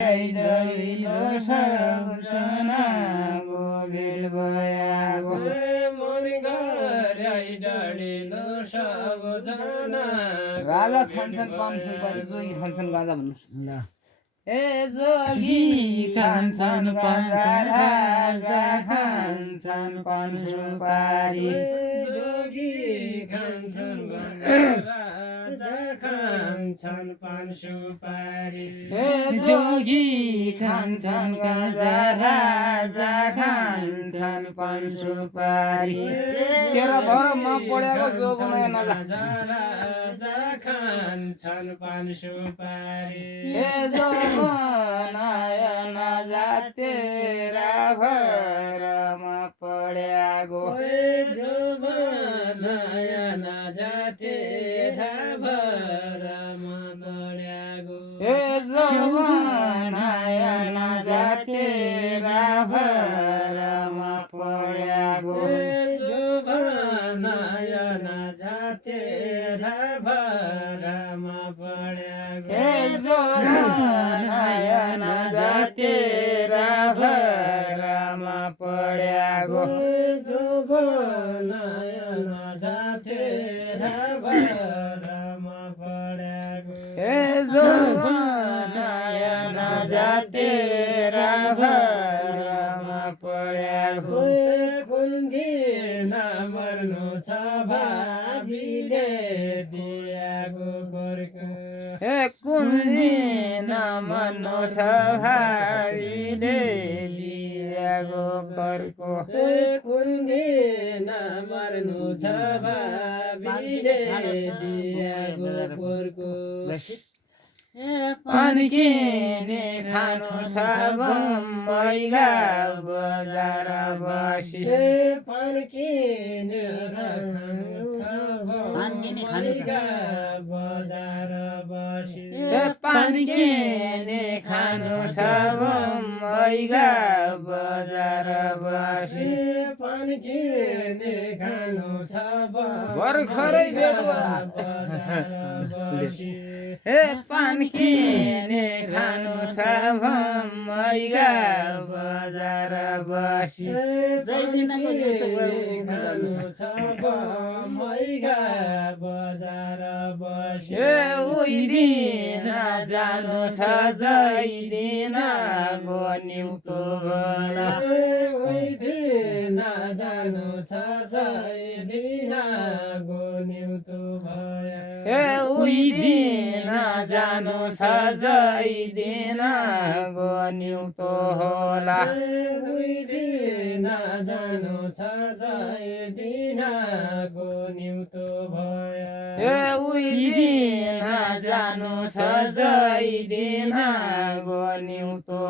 डढिलो सबजना गोभिड भयागो मन गराई डढिलो सबजना राजा खान्छन् पान सुपारी जोगी खान्छन् गाजा भन्नुहोस् ए जोगी खान्छन् गाजा राजा खान्छन् पान सुपारी जोगी खान्छन् राजा खान्छन् पान सुपारी जोगी खान्छन् गाजा राजा खान्छन् पान सुपारी तेरा भरमा पढेको जो बनाएन राजा खान्छन् पान सुपारी ए जो बनाएन जाते भरमा पढेको जो बनाएन जाते भरमा पढेको ए जो बनाएन जाते भरमा पढेको जो बनाएन जाते भरमा पढेको ए जो बनाएन जाते भरमा पढेको जो बनाएन जाते भरमा पढेको ए जो बनाएन जाते भरमा पढेको कुन दिन मर्नु छ भाबीले दिएको गोर्खा ए कुन दिन मर्नु छ भाबीले दिएको कर्को कुन दिन मर्नु छ भाबीले दिएको गोर्खा पान किने खानु छ बम्बईगा बजार बसी पान किने खानु छ बम्बईगा बजार बसी पान किने खानु छ बम्बईगा बजार बसी पान किने खानु छ भर्खरै भेटवा हे पान किने खानु छ बम्बईगा बजार बसी खानु छ बम्बईगा बजार बसी उही दिन जानु छ जैदिन गन्युतो बला उही दिन जानु छ जैदिन गन्युतो भया उही दिन जानु छ जैदिन गन्युतो होला उही दिन जानु छ जैदिन गन्युतो भया उही दिन जानु छ जैदिन गन्युतो